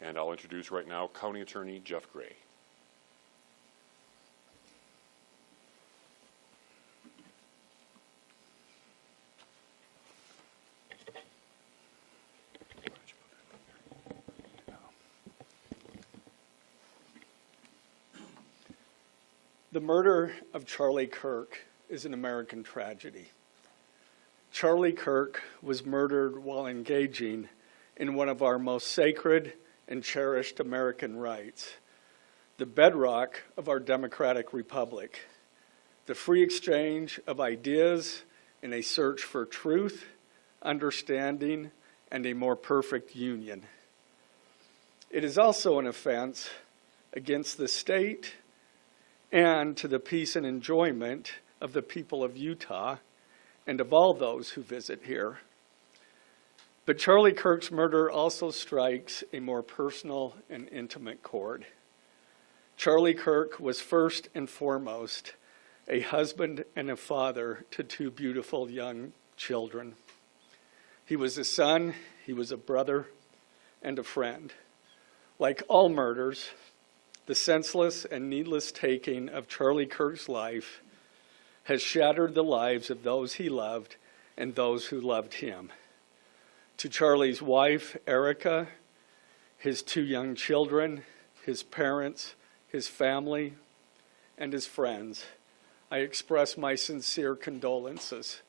And I'll introduce right now County Attorney Jeff Gray. The murder of Charlie Kirk is an American tragedy. Charlie Kirk was murdered while engaging in one of our most sacred and cherished American rights, the bedrock of our democratic republic, the free exchange of ideas in a search for truth, understanding, and a more perfect union. It is also an offense against the state and to the peace and enjoyment of the people of Utah and of all those who visit here. But Charlie Kirk's murder also strikes a more personal and intimate chord. Charlie Kirk was first and foremost a husband and a father to two beautiful young children. He was a son, he was a brother, and a friend. Like all murders, the senseless and needless taking of Charlie Kirk's life has shattered the lives of those he loved and those who loved him. To Charlie's wife, Erica, his two young children, his parents, his family, and his friends, I express my sincere condolences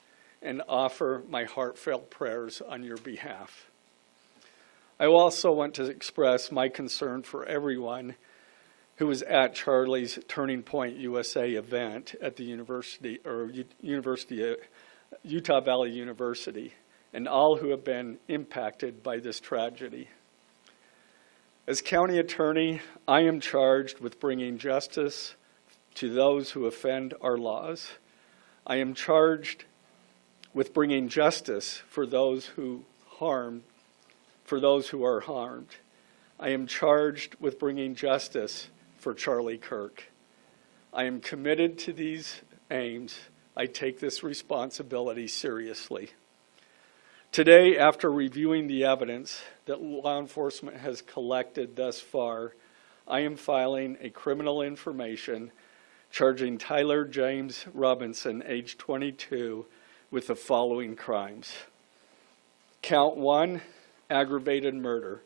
and offer my heartfelt prayers on your behalf. I also want to express my concern for everyone who was at Charlie's Turning Point USA event at the Utah Valley University, and all who have been impacted by this tragedy. As county attorney, I am charged with bringing justice to those who offend our laws. I am charged with bringing justice for those who are harmed. I am charged with bringing justice for Charlie Kirk. I am committed to these aims. I take this responsibility seriously. Today, after reviewing the evidence that law enforcement has collected thus far, I am filing a criminal information charging Tyler James Robinson, age 22, with the following crimes. Count 1, aggravated murder,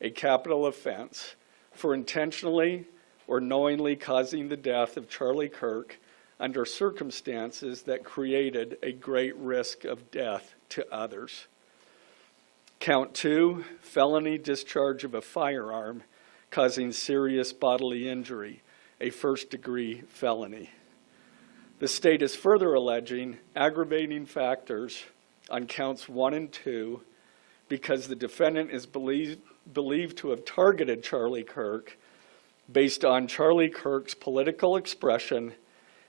a capital offense, for intentionally or knowingly causing the death of Charlie Kirk under circumstances that created a great risk of death to others. Count 2, felony discharge of a firearm causing serious bodily injury, a first-degree felony. The state is further alleging aggravating factors on counts 1 and 2 because the defendant is believed to have targeted Charlie Kirk based on Charlie Kirk's political expression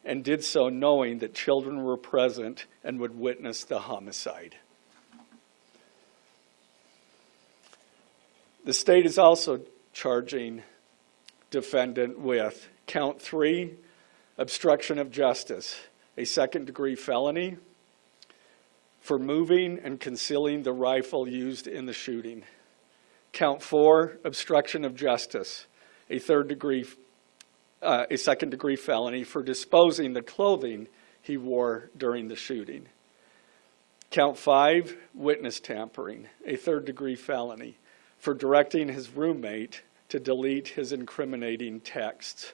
and did so knowing that children were present and would witness the homicide. The state is also charging defendant with count 3, obstruction of justice, a second-degree felony for moving and concealing the rifle used in the shooting. Count 4, obstruction of justice, a second-degree felony for disposing the clothing he wore during the shooting. Count 5, witness tampering, a third-degree felony for directing his roommate to delete his incriminating texts.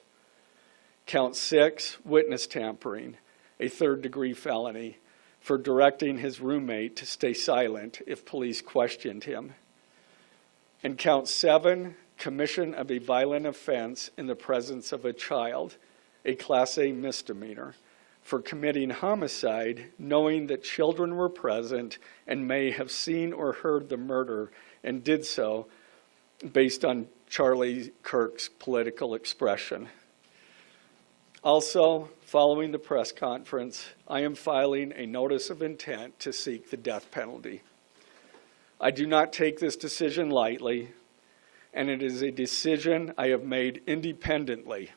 Count 6, witness tampering, a third-degree felony for directing his roommate to stay silent if police questioned him. And count 7, commission of a violent offense in the presence of a child, a Class A misdemeanor, for committing homicide knowing that children were present and may have seen or heard the murder and did so based on Charlie Kirk's political expression. Also, following the press conference, I am filing a notice of intent to seek the death penalty. I do not take this decision lightly, and it is a decision I have made independently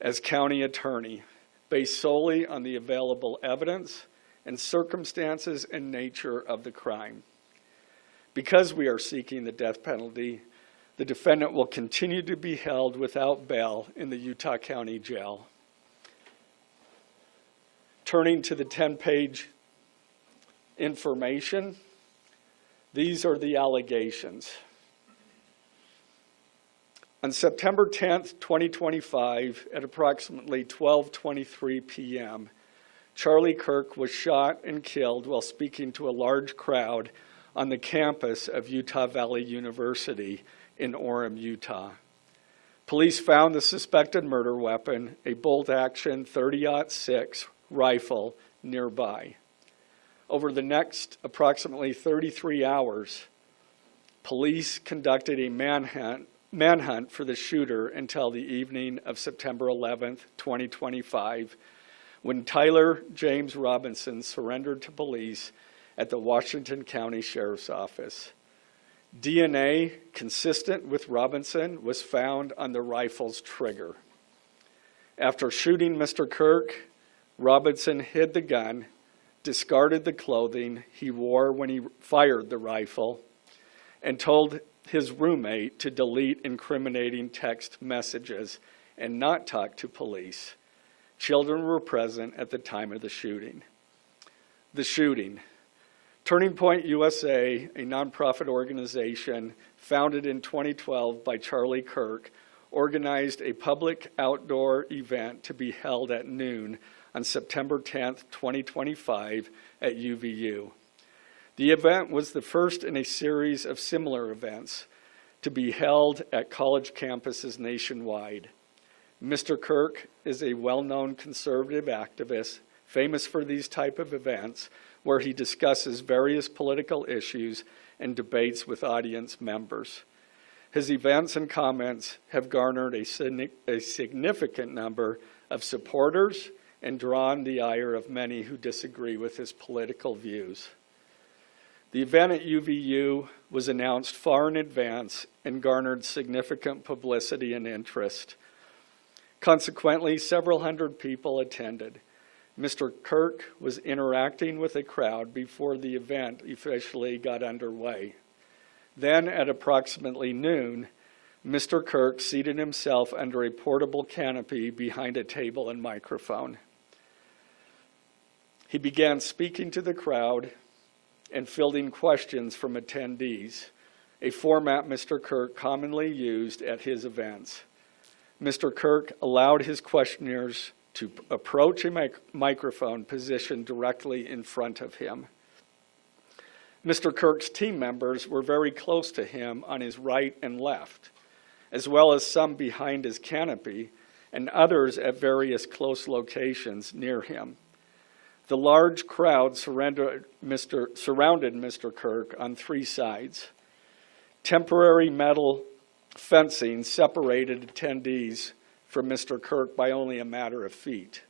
as county attorney, based solely on the available evidence and circumstances and nature of the crime. Because we are seeking the death penalty, The defendant will continue to be held without bail in the Utah County Jail. Turning to the 10-page information, these are the allegations. On September 10th, 2025, at approximately 12:23 p.m., Charlie Kirk was shot and killed while speaking to a large crowd on the campus of Utah Valley University in Orem, Utah. Police found the suspected murder weapon, a bolt-action .30-06 rifle, nearby. Over the next approximately 33 hours, police conducted a manhunt for the shooter until the evening of September 11th, 2025, when Tyler James Robinson surrendered to police at the Washington County Sheriff's Office. DNA consistent with Robinson was found on the rifle's trigger. After shooting Mr. Kirk, Robinson hid the gun, discarded the clothing he wore when he fired the rifle, and told his roommate to delete incriminating text messages and not talk to police. Children were present at the time of the shooting. The shooting. Turning Point USA, a nonprofit organization founded in 2012 by Charlie Kirk, organized a public outdoor event to be held at noon on September 10th, 2025 at UVU. The event was the first in a series of similar events to be held at college campuses nationwide. Mr. Kirk is a well-known conservative activist, famous for these type of events, where he discusses various political issues and debates with audience members. His events and comments have garnered a significant number of supporters and drawn the ire of many who disagree with his political views. The event at UVU was announced far in advance and garnered significant publicity and interest. Consequently, several hundred people attended. Mr. Kirk was interacting with a crowd before the event officially got underway. Then, at approximately noon, Mr. Kirk seated himself under a portable canopy behind a table and microphone. He began speaking to the crowd and fielding questions from attendees, a format Mr. Kirk commonly used at his events. Mr. Kirk allowed his questioners to approach a microphone positioned directly in front of him. Mr. Kirk's team members were very close to him on his right and left, as well as some behind his canopy and others at various close locations near him. The large crowd surrounded Mr. Kirk on three sides. Temporary metal fencing separated attendees from Mr. Kirk by only a matter of feet.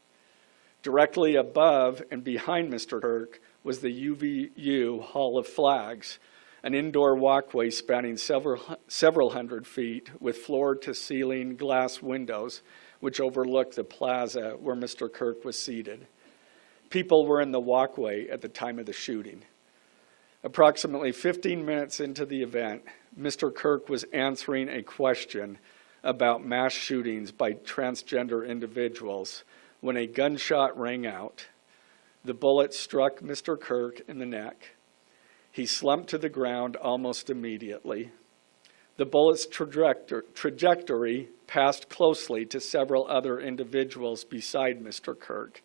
Directly above and behind Mr. Kirk was the UVU Hall of Flags, an indoor walkway spanning several hundred feet with floor-to-ceiling glass windows which overlooked the plaza where Mr. Kirk was seated. People were in the walkway at the time of the shooting. Approximately 15 minutes into the event, Mr. Kirk was answering a question about mass shootings by transgender individuals when a gunshot rang out. The bullet struck Mr. Kirk in the neck. He slumped to the ground almost immediately. The bullet's trajectory passed closely to several other individuals beside Mr. Kirk,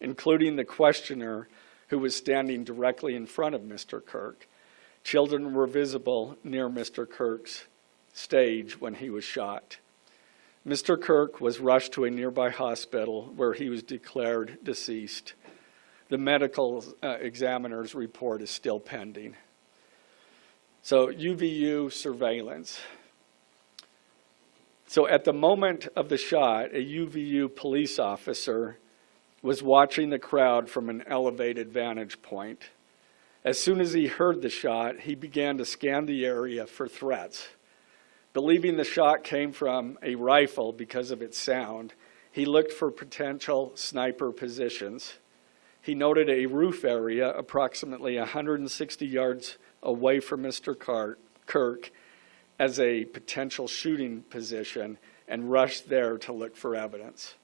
including the questioner who was standing directly in front of Mr. Kirk. Children were visible near Mr. Kirk's stage when he was shot. Mr. Kirk was rushed to a nearby hospital where he was declared deceased. The medical examiner's report is still pending. So UVU surveillance. So at the moment of the shot, a UVU police officer was watching the crowd from an elevated vantage point. As soon as he heard the shot, he began to scan the area for threats. Believing the shot came from a rifle because of its sound, he looked for potential sniper positions. He noted a roof area approximately 160 yards away from Mr. Kirk as a potential shooting position and rushed there to look for evidence.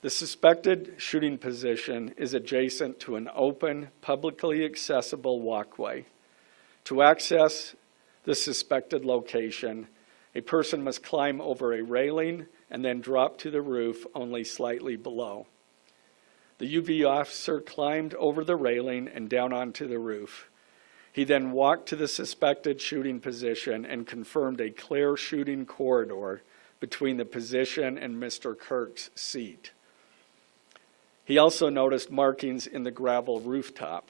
The suspected shooting position is adjacent to an open, publicly accessible walkway. To access the suspected location, a person must climb over a railing and then drop to the roof only slightly below. The UV officer climbed over the railing and down onto the roof. He then walked to the suspected shooting position and confirmed a clear shooting corridor between the position and Mr. Kirk's seat. He also noticed markings in the gravel rooftop,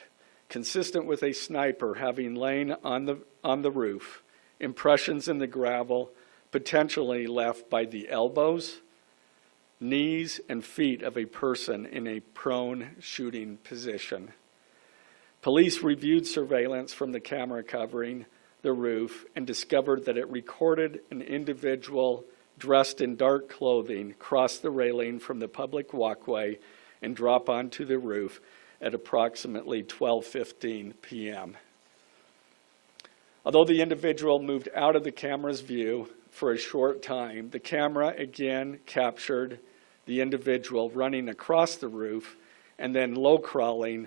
consistent with a sniper having lain on the roof, impressions in the gravel potentially left by the elbows, knees, and feet of a person in a prone shooting position. Police reviewed surveillance from the camera covering the roof and discovered that it recorded an individual dressed in dark clothing cross the railing from the public walkway and drop onto the roof at approximately 12:15 p.m. Although the individual moved out of the camera's view for a short time, the camera again captured the individual running across the roof and then low crawling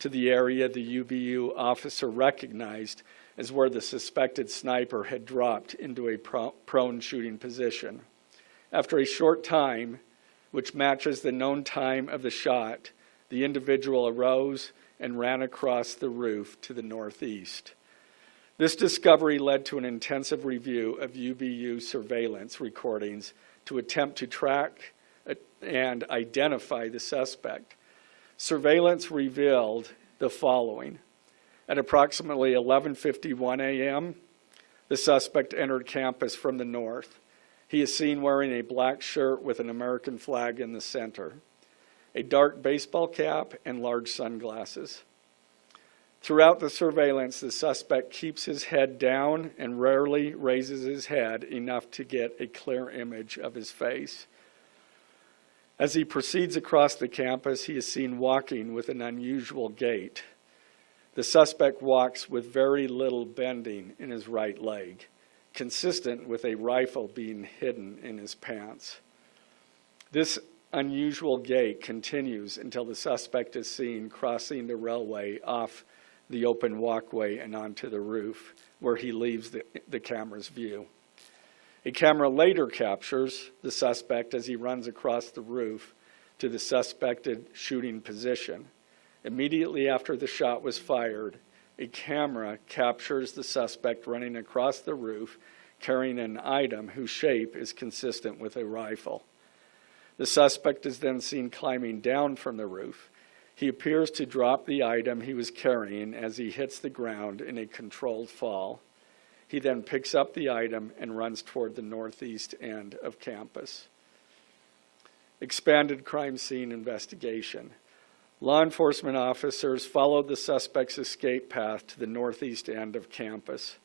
to the area the UBU officer recognized as where the suspected sniper had dropped into a prone shooting position. After a short time, which matches the known time of the shot, the individual arose and ran across the roof to the northeast. This discovery led to an intensive review of UBU surveillance recordings to attempt to track and identify the suspect. Surveillance revealed the following. At approximately 11:51 a.m., the suspect entered campus from the north. He is seen wearing a black shirt with an American flag in the center, a dark baseball cap, and large sunglasses. Throughout the surveillance, the suspect keeps his head down and rarely raises his head enough to get a clear image of his face. As he proceeds across the campus, he is seen walking with an unusual gait. The suspect walks with very little bending in his right leg, consistent with a rifle being hidden in his pants. This unusual gait continues until the suspect is seen crossing the railway off the open walkway and onto the roof, where he leaves the camera's view. A camera later captures the suspect as he runs across the roof to the suspected shooting position. Immediately after the shot was fired, a camera captures the suspect running across the roof carrying an item whose shape is consistent with a rifle. The suspect is then seen climbing down from the roof. He appears to drop the item he was carrying as he hits the ground in a controlled fall. He then picks up the item and runs toward the northeast end of campus. Expanded crime scene investigation. Law enforcement officers followed the suspect's escape path to the northeast end of campus,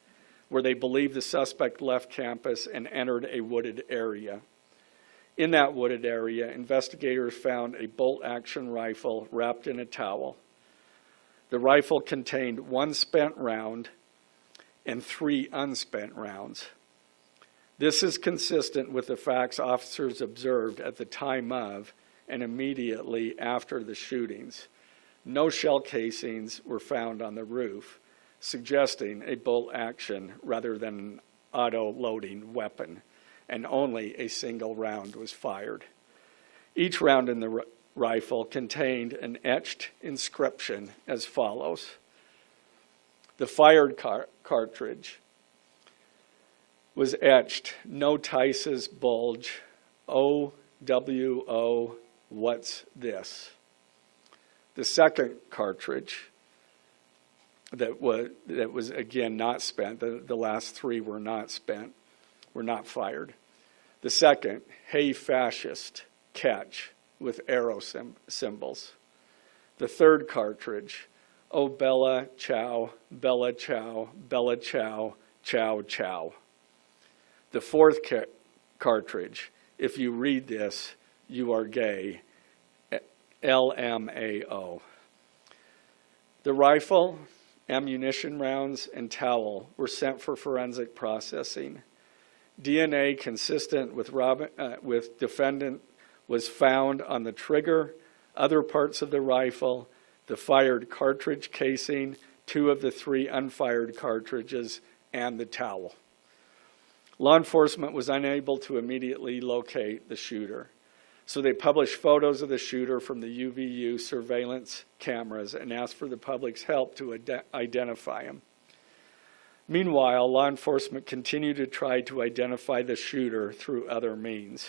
where they believe the suspect left campus and entered a wooded area. In that wooded area, investigators found a bolt-action rifle wrapped in a towel. The rifle contained 1 spent round and 3 unspent rounds. This is consistent with the facts officers observed at the time of and immediately after the shootings. No shell casings were found on the roof, suggesting a bolt action rather than an auto-loading weapon, and only a single round was fired. Each round in the rifle contained an etched inscription as follows. The fired cartridge was etched, "No Tice's bulge, OWO, what's this?" The second cartridge that was again not spent, the last 3 were not spent, were not fired. The second, "Hey fascist, catch," with arrow symbols. The third cartridge, "Oh Bella Ciao, Bella Ciao, Bella Ciao, Ciao Ciao." The fourth cartridge, "If you read this, you are gay," LMAO. The rifle ammunition rounds, and towel were sent for forensic processing. DNA consistent with defendant was found on the trigger, other parts of the rifle, the fired cartridge casing, 2 of the 3 unfired cartridges, and the towel. Law enforcement was unable to immediately locate the shooter, so they published photos of the shooter from the UVU surveillance cameras and asked for the public's help to identify him. Meanwhile, law enforcement continued to try to identify the shooter through other means.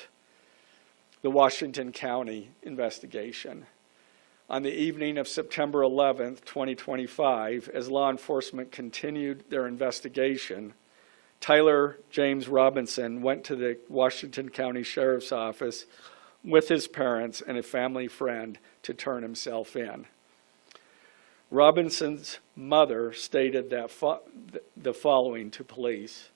The Washington County investigation. On the evening of September 11th, 2025, as law enforcement continued their investigation, Tyler James Robinson went to the Washington County Sheriff's Office with his parents and a family friend to turn himself in. Robinson's mother stated that the following to police.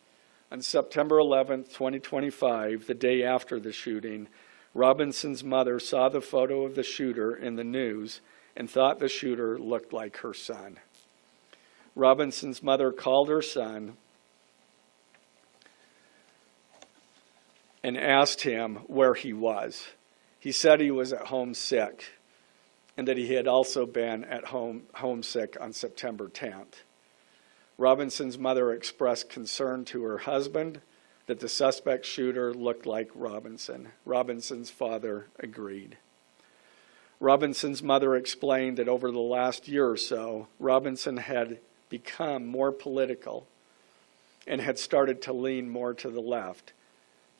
On September 11th, 2025, the day after the shooting, Robinson's mother saw the photo of the shooter in the news and thought the shooter looked like her son. Robinson's mother called her son and asked him where he was. He said he was at home sick and that he had also been at homesick on September 10th. Robinson's mother expressed concern to her husband that the suspect shooter looked like Robinson. Robinson's father agreed. Robinson's mother explained that over the last year or so, Robinson had become more political and had started to lean more to the left,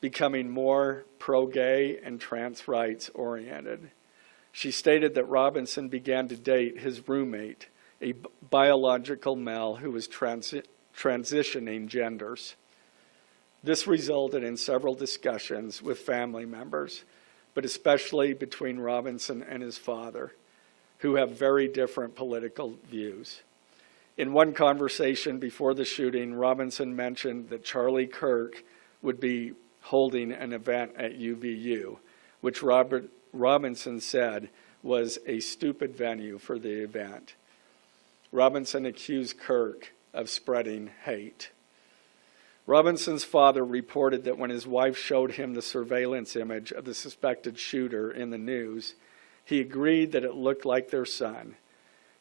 becoming more pro-gay and trans rights oriented. She stated that Robinson began to date his roommate, a biological male who was transitioning genders. This resulted in several discussions with family members, but especially between Robinson and his father, who have very different political views. In one conversation before the shooting, Robinson mentioned that Charlie Kirk would be holding an event at UVU, which Robinson said was a stupid venue for the event. Robinson accused Kirk of spreading hate. Robinson's father reported that when his wife showed him the surveillance image of the suspected shooter in the news, he agreed that it looked like their son.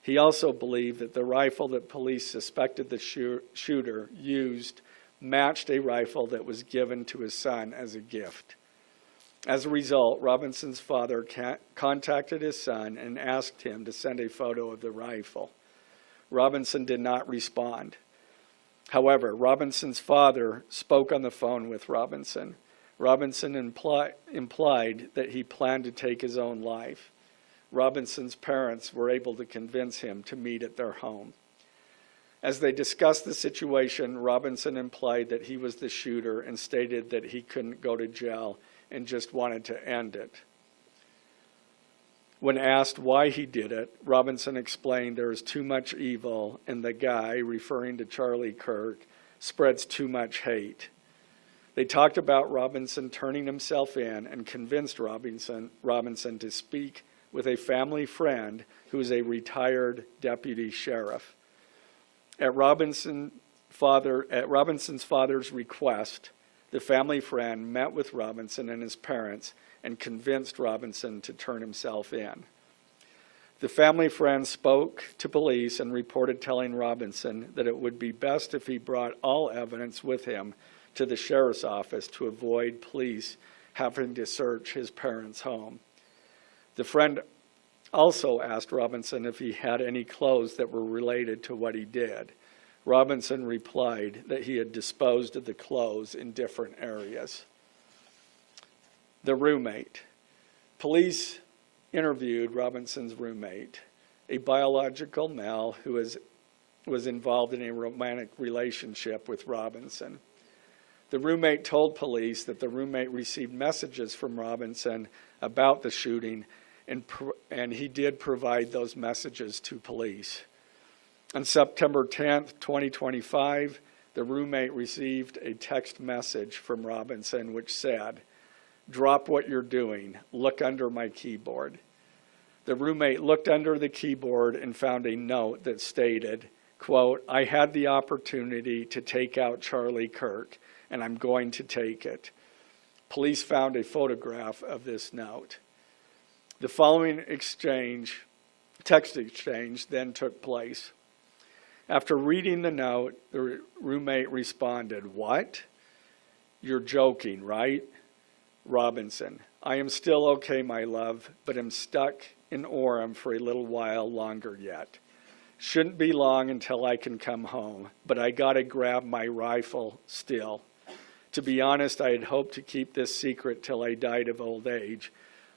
He also believed that the rifle that police suspected the shooter used matched a rifle that was given to his son as a gift. As a result, Robinson's father contacted his son and asked him to send a photo of the rifle. Robinson did not respond. However, Robinson's father spoke on the phone with Robinson. Robinson implied that he planned to take his own life. Robinson's parents were able to convince him to meet at their home. As they discussed the situation, Robinson implied that he was the shooter and stated that he couldn't go to jail and just wanted to end it. When asked why he did it, Robinson explained there is too much evil and the guy, referring to Charlie Kirk, spreads too much hate. They talked about Robinson turning himself in and convinced Robinson to speak with a family friend who is a retired deputy sheriff. At Robinson's father's request, the family friend met with Robinson and his parents and convinced Robinson to turn himself in. The family friend spoke to police and reported telling Robinson that it would be best if he brought all evidence with him to the sheriff's office to avoid police having to search his parents' home. The friend also asked Robinson if he had any clothes that were related to what he did. Robinson replied that he had disposed of the clothes in different areas. The roommate. Police interviewed Robinson's roommate, a biological male who was involved in a romantic relationship with Robinson. The roommate told police that the roommate received messages from Robinson about the shooting, and he did provide those messages to police. On September 10th, 2025, the roommate received a text message from Robinson which said, "Drop what you're doing. Look under my keyboard." The roommate looked under the keyboard and found a note that stated, quote, "I had the opportunity to take out Charlie Kirk, and I'm going to take it." Police found a photograph of this note. The following text exchange, then took place. After reading the note, the roommate responded, "What? You're joking, right?" Robinson, "I am still okay, my love, but am stuck in Orem for a little while longer yet. Shouldn't be long until I can come home, but I gotta grab my rifle still. To be honest, I had hoped to keep this secret till I died of old age.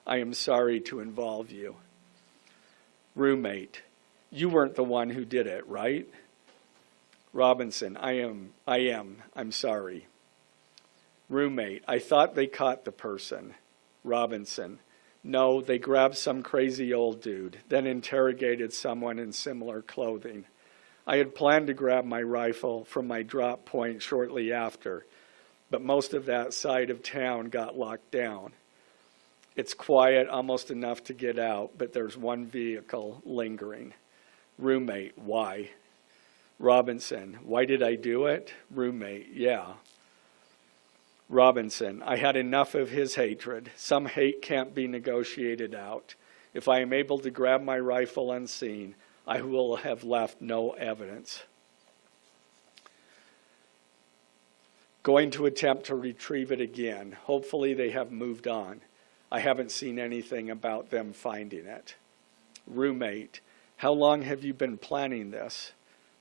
I am sorry to involve you." Roommate, "You weren't the one who did it, right?" Robinson, I am. I'm sorry." Roommate, "I thought they caught the person." Robinson, "No, they grabbed some crazy old dude, then interrogated someone in similar clothing. I had planned to grab my rifle from my drop point shortly after, but most of that side of town got locked down. It's quiet, almost enough to get out, but there's one vehicle lingering." Roommate, "Why?" Robinson, "Why did I do it?" Roommate, "Yeah." Robinson, "I had enough of his hatred. Some hate can't be negotiated out. If I am able to grab my rifle unseen, I will have left no evidence. Going to attempt to retrieve it again. Hopefully they have moved on. I haven't seen anything about them finding it." Roommate, "How long have you been planning this?"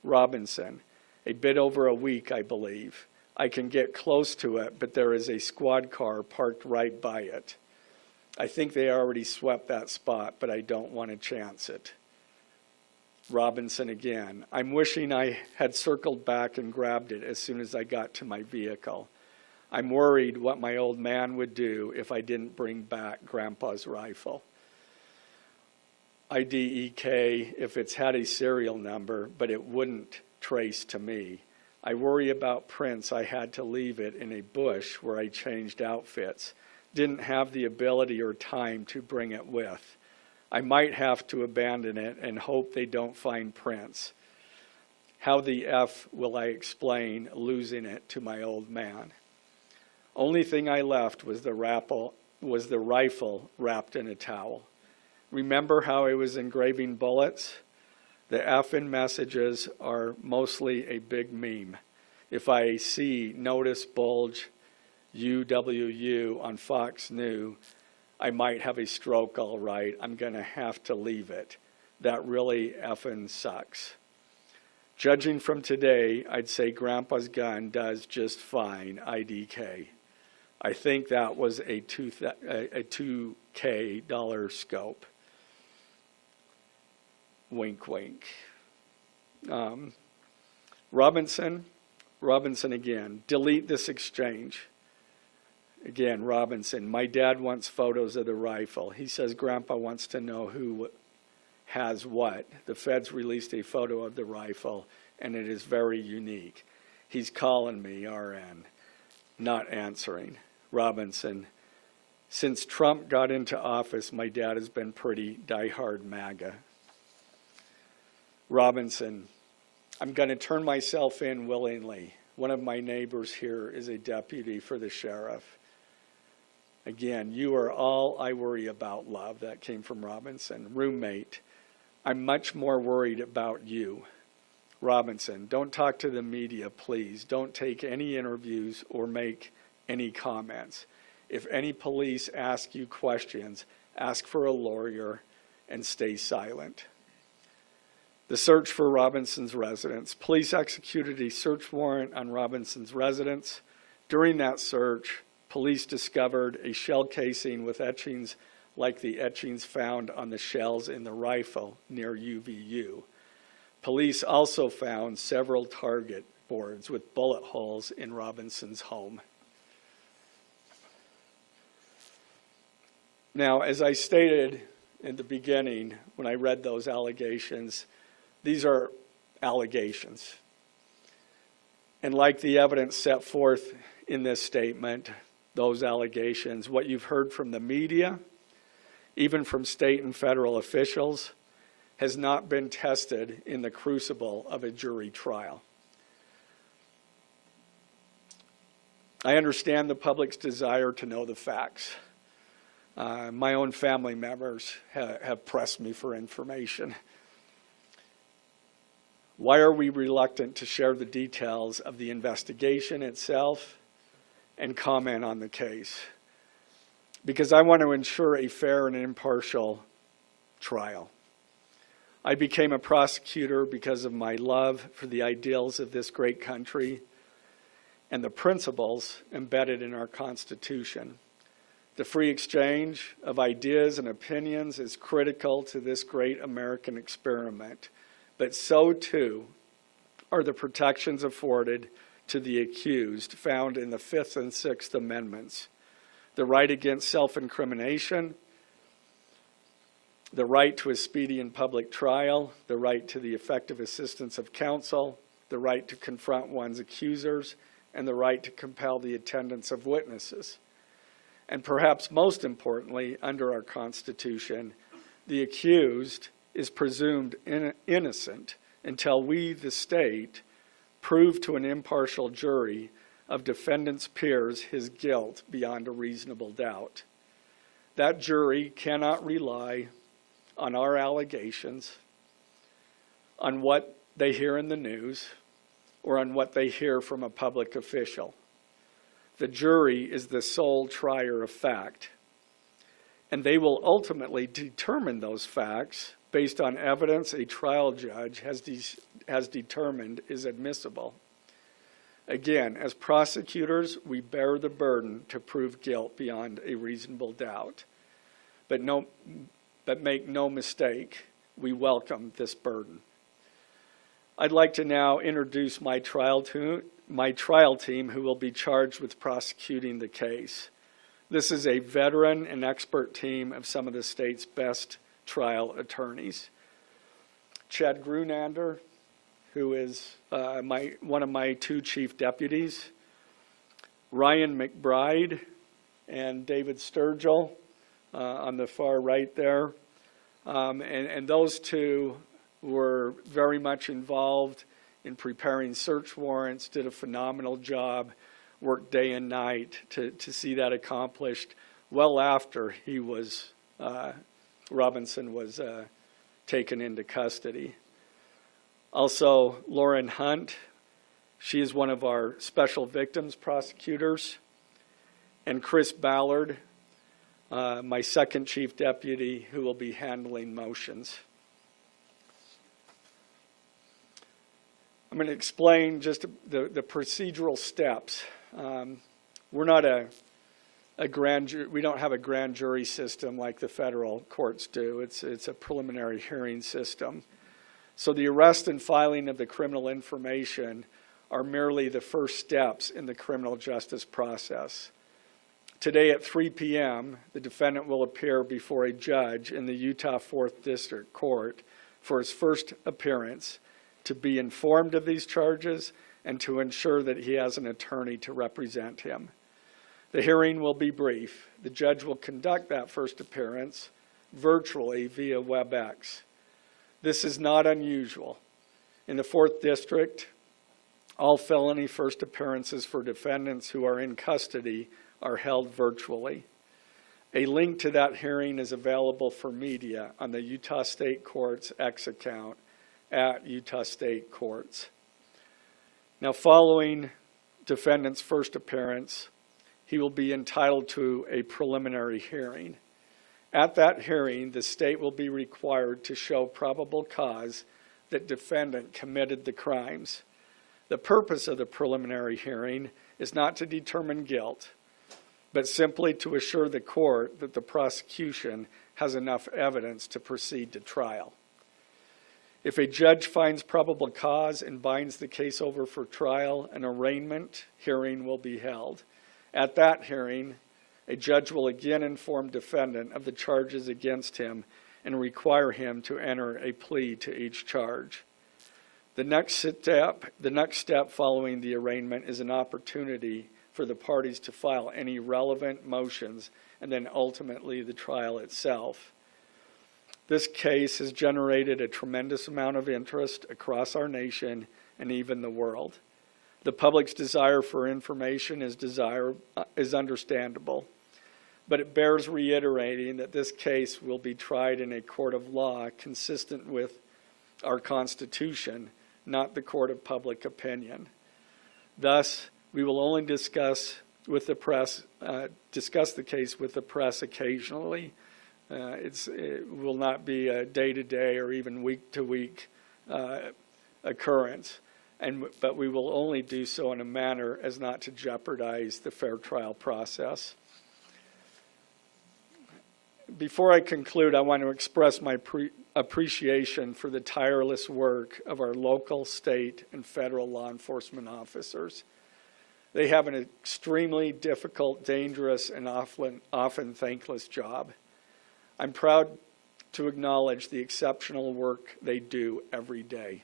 Robinson, "A bit over a week, I believe. I can get close to it, but there is a squad car parked right by it. I think they already swept that spot, but I don't want to chance it." Robinson again, "I'm wishing I had circled back and grabbed it as soon as I got to my vehicle. I'm worried what my old man would do if I didn't bring back Grandpa's rifle. IDEK if it's had a serial number, but it wouldn't trace to me. I worry about prints. I had to leave it in a bush where I changed outfits. Didn't have the ability or time to bring it with. I might have to abandon it and hope they don't find prints. How the F will I explain losing it to my old man? Only thing I left was the rifle wrapped in a towel. Remember how I was engraving bullets? The F in messages are mostly a big meme. If I see notice bulge UWU on Fox News, I might have a stroke all right. I'm going to have to leave it. That really effing sucks. Judging from today, I'd say Grandpa's gun does just fine, IDK. I think that was a $2K scope. Wink, wink. Robinson again, delete this exchange. Again, Robinson, my dad wants photos of the rifle. He says Grandpa wants to know who has what. The feds released a photo of the rifle, and it is very unique. He's calling me, RN, not answering. Robinson, since Trump got into office, my dad has been pretty diehard MAGA. Robinson, I'm going to turn myself in willingly. One of my neighbors here is a deputy for the sheriff. Again, you are all I worry about, love. That came from Robinson. Roommate, I'm much more worried about you. Robinson, don't talk to the media, please. Don't take any interviews or make any comments. If any police ask you questions, ask for a lawyer and stay silent. The search for Robinson's residence. Police executed a search warrant on Robinson's residence. During that search, police discovered a shell casing with etchings like the etchings found on the shells in the rifle near UVU. Police also found several target boards with bullet holes in Robinson's home. Now, as I stated in the beginning, when I read those allegations, these are allegations. And like the evidence set forth in this statement, those allegations, what you've heard from the media, even from state and federal officials, has not been tested in the crucible of a jury trial. I understand the public's desire to know the facts. My own family members have pressed me for information. Why are we reluctant to share the details of the investigation itself and comment on the case? Because I want to ensure a fair and impartial trial. I became a prosecutor because of my love for the ideals of this great country and the principles embedded in our Constitution. The free exchange of ideas and opinions is critical to this great American experiment, but so too are the protections afforded to the accused found in the Fifth and Sixth Amendments. The right against self-incrimination, the right to a speedy and public trial, the right to the effective assistance of counsel, the right to confront one's accusers, and the right to compel the attendance of witnesses. And perhaps most importantly, under our Constitution, the accused is presumed innocent until we, the state, prove to an impartial jury of defendant's peers his guilt beyond a reasonable doubt. That jury cannot rely on our allegations, on what they hear in the news, or on what they hear from a public official. The jury is the sole trier of fact, and they will ultimately determine those facts based on evidence a trial judge has determined is admissible. Again, as prosecutors, we bear the burden to prove guilt beyond a reasonable doubt. But make no mistake, we welcome this burden. I'd like to now introduce my trial team who will be charged with prosecuting the case. This is a veteran and expert team of some of the state's best trial attorneys. Chad Grunander, who is one of my two chief deputies, Ryan McBride and David Sturgill on the far right there. And those two were very much involved in preparing search warrants, did a phenomenal job, worked day and night to see that accomplished well after Robinson was taken into custody. Also, Lauren Hunt, she is one of our special victims prosecutors, and Chris Ballard, my second chief deputy, who will be handling motions. I'm going to explain just the procedural steps. We're not a grand jury. We don't have a grand jury system like the federal courts do. It's a preliminary hearing system. So the arrest and filing of the criminal information are merely the first steps in the criminal justice process. Today at 3 p.m., the defendant will appear before a judge in the Utah 4th District Court for his first appearance to be informed of these charges and to ensure that he has an attorney to represent him. The hearing will be brief. The judge will conduct that first appearance virtually via WebEx. This is not unusual. In the 4th District, all felony first appearances for defendants who are in custody are held virtually. A link to that hearing is available for media on the Utah State Courts X account at Utah State Courts. Now, following defendant's first appearance, he will be entitled to a preliminary hearing. At that hearing, the state will be required to show probable cause that defendant committed the crimes. The purpose of the preliminary hearing is not to determine guilt, but simply to assure the court that the prosecution has enough evidence to proceed to trial. If a judge finds probable cause and binds the case over for trial, an arraignment hearing will be held. At that hearing, a judge will again inform defendant of the charges against him and require him to enter a plea to each charge. The next step following the arraignment is an opportunity for the parties to file any relevant motions and then ultimately the trial itself. This case has generated a tremendous amount of interest across our nation and even the world. The public's desire for information is understandable, but it bears reiterating that this case will be tried in a court of law consistent with our Constitution, not the court of public opinion. Thus, we will only discuss the case with the press occasionally. It will not be a day-to-day or even week-to-week occurrence, but we will only do so in a manner as not to jeopardize the fair trial process. Before I conclude, I want to express my appreciation for the tireless work of our local, state, and federal law enforcement officers. They have an extremely difficult, dangerous, and often thankless job. I'm proud to acknowledge the exceptional work they do every day,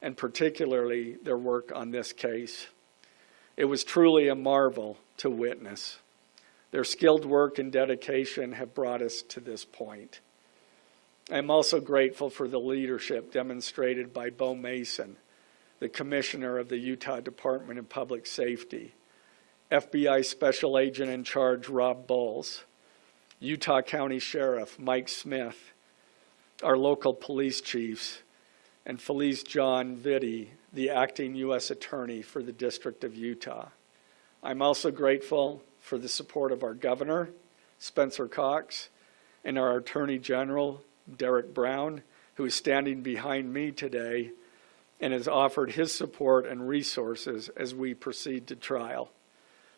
and particularly their work on this case. It was truly a marvel to witness. Their skilled work and dedication have brought us to this point. I'm also grateful for the leadership demonstrated by Bo Mason, the Commissioner of the Utah Department of Public Safety, FBI Special Agent in Charge Rob Bowles, Utah County Sheriff Mike Smith, our local police chiefs, and Felice John Vitti, the acting U.S. Attorney for the District of Utah. I'm also grateful for the support of our Governor, Spencer Cox, and our Attorney General, Derek Brown, who is standing behind me today and has offered his support and resources as we proceed to trial.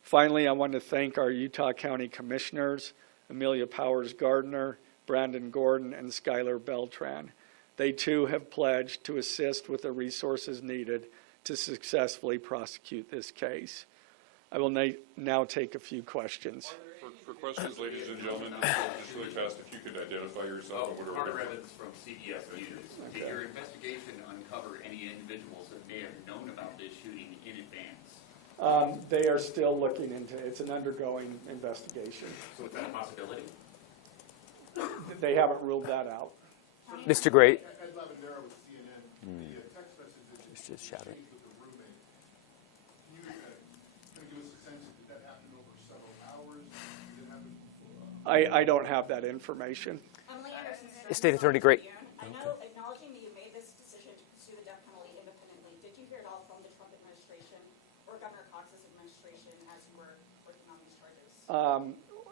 Finally, I want to thank our Utah County Commissioners, Amelia Powers Gardner, Brandon Gordon, and Skylar Beltran. They too have pledged to assist with the resources needed to successfully prosecute this case. I will now take a few questions. For questions, ladies and gentlemen, just really fast, if you could identify yourself. Carter Evans from CBS News. Did your investigation uncover any individuals that may have known about this shooting in advance? They are still looking into it. It's an undergoing investigation. So is that a possibility? They haven't ruled that out. Mr. Gray. Ed Lavandera with CNN. The text message that you Just shout it. exchanged with the roommate, can you kind of give us a sense of did that happen over several hours? Did it happen before? I don't have that information. Emily Anderson, State Attorney Gray. I know, acknowledging that you made this decision to pursue the death penalty independently, did you hear it all from the Trump administration or Governor Cox's administration as you were working on these charges?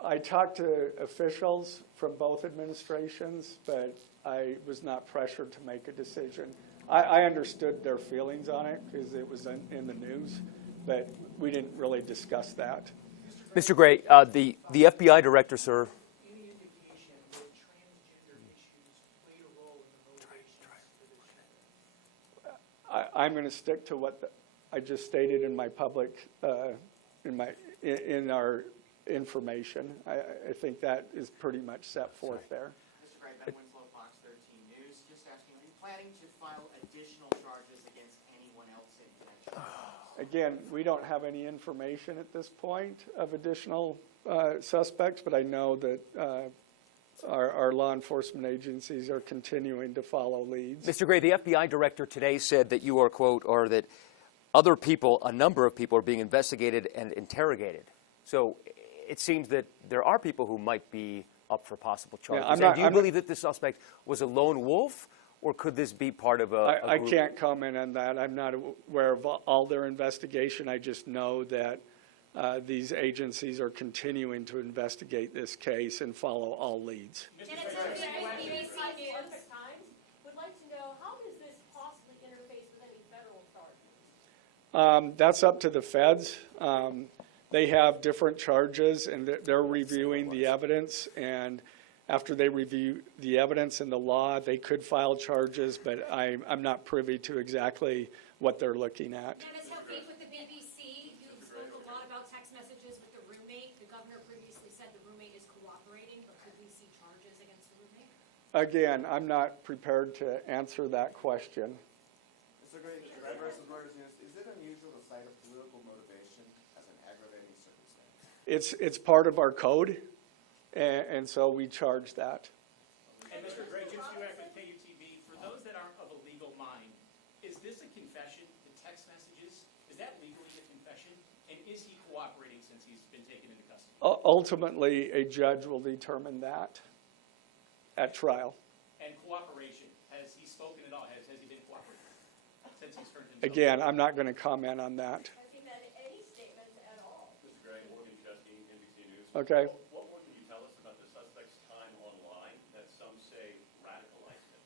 I talked to officials from both administrations, but I was not pressured to make a decision. I understood their feelings on it because it was in the news, but we didn't really discuss that. Mr. Gray, the FBI director, sir. Any indication that transgender issues played a role in the motivations for this shooting? I'm going to stick to what I just stated in my public, in our information. I think that is pretty much set forth there. Mr. Gray, Ben Winslow, Fox 13 News. Just asking, are you planning to file additional charges against anyone else in connection? Again, we don't have any information at this point of additional suspects, but I know that our law enforcement agencies are continuing to follow leads. Mr. Gray, the FBI director today said that you are, quote, or that other people, a number of people, are being investigated and interrogated. So it seems that there are people who might be up for possible charges. Do you believe that the suspect was a lone wolf, or could this be part of a I group? can't comment on that. I'm not aware of all their investigation. I just know that these agencies are continuing to investigate this case and follow all leads. BBC News would like to know, how does this possibly interface with any federal charges? That's up to the feds. They have different charges, and they're reviewing the evidence. And after they review the evidence and the law, they could file charges, but I'm not privy to exactly what they're looking at. Dennis Hopeek with the BBC. You spoke a lot about text messages with the roommate. The governor previously said the roommate is cooperating, but could we see charges against the roommate? Again, I'm not prepared to answer that question. Mr. Gray, Red versus Reuters News, is it unusual to cite a political motivation as an aggravating circumstance? It's part of our code, and so we charge that. And Mr. Gray, that legally a confession? And is he cooperating since he's been taken into custody? Ultimately, a judge will determine that at trial. And cooperation, has he spoken at all? Has he been cooperating since he's turned himself? Again, I'm not going to comment on that. Has he made any statements at all? Mr. Gray, Morgan Chesky, NBC News. Okay? What more can you tell us about the suspect's time online that some say radicalized him?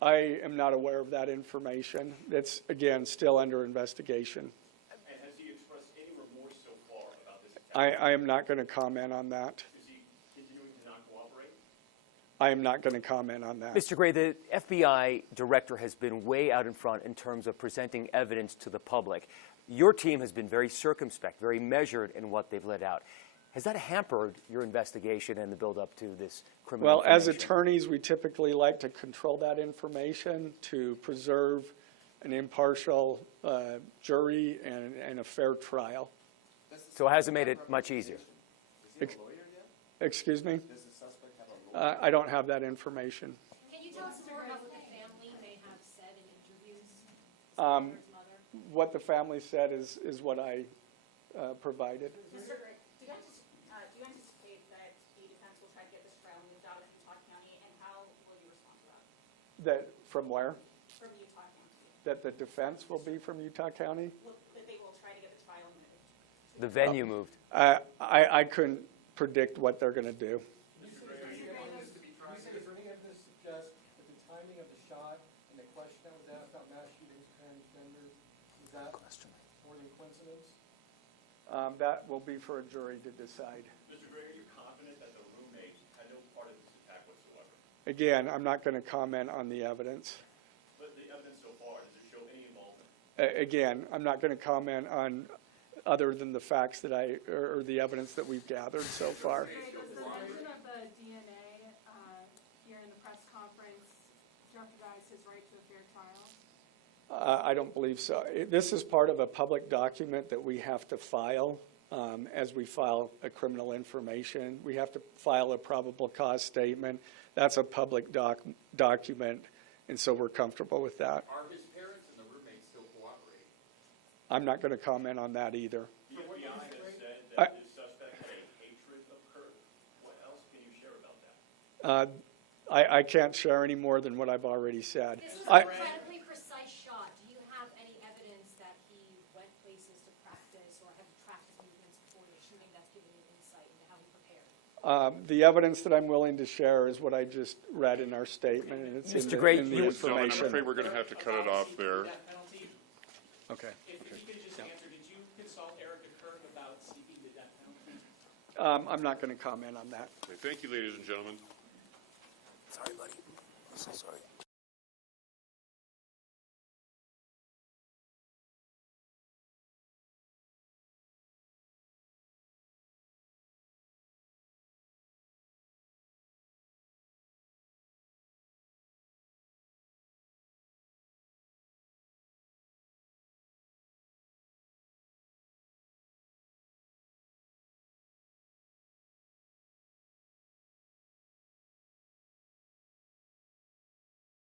I am not aware of that information. It's, again, still under investigation. And has he expressed any remorse so far about this attack? I am not going to comment on that. Is he continuing to not cooperate? I am not going to comment on that. Mr. Gray, the FBI director has been way out in front in terms of presenting evidence to the public. Your team has been very circumspect, very measured in what they've let out. Has that hampered your investigation and the build-up to this criminal Well, as information? attorneys, we typically like to control that information to preserve an impartial jury and a fair trial. So it hasn't made it much easier. Is he a lawyer yet? Excuse me? Does the suspect have a lawyer? I don't have that information. Can you tell us more about what the family may have said in interviews? Um, His mother? What the family said is what I provided. Mr. Gray, do you anticipate that the defense will try to get this trial moved out of Utah County, and how will you respond to that? That, from where? From Utah County? That the defense will be from Utah County? That they will try to get the trial moved? The venue moved. I couldn't predict what they're going to do. Is there any evidence suggest that the timing of the shot and the question that was asked about mass shootings transgender, is that more than coincidence? That will be for a jury to decide. Mr. Gray, are you confident that the roommate had no part of this attack whatsoever? Again, I'm not going to comment on the evidence. But the evidence so far, does it show any involvement? Again, I'm not going to comment on other than the facts that or the evidence that we've gathered so far. Does the mention of the DNA here in the press conference jeopardize his right to a fair trial? I don't believe so. This is part of a public document that we have to file as we file a criminal information. We have to file a probable cause statement. That's a public document, and so we're comfortable with that. Are his parents and the roommate still cooperating? I'm not going to comment on that either. The FBI has said that this suspect had a hatred of Kirk. What else can you share about that? I can't share any more than what I've already said. This was an incredibly precise shot. Do you have any evidence that he went places to practice or have tracked his movements before the shooting that's given you insight into how he prepared? The evidence that I'm willing to share is what I just read in our statement, and it's Mr. in Gray, the Gentlemen, I'm information. afraid we're going to have to cut it off there. Death penalty. Okay. If you could just answer, did you consult Erica Kirk about seeking the death penalty? I'm not going to comment on that. Thank you, ladies and gentlemen. Sorry, buddy. I'm so sorry.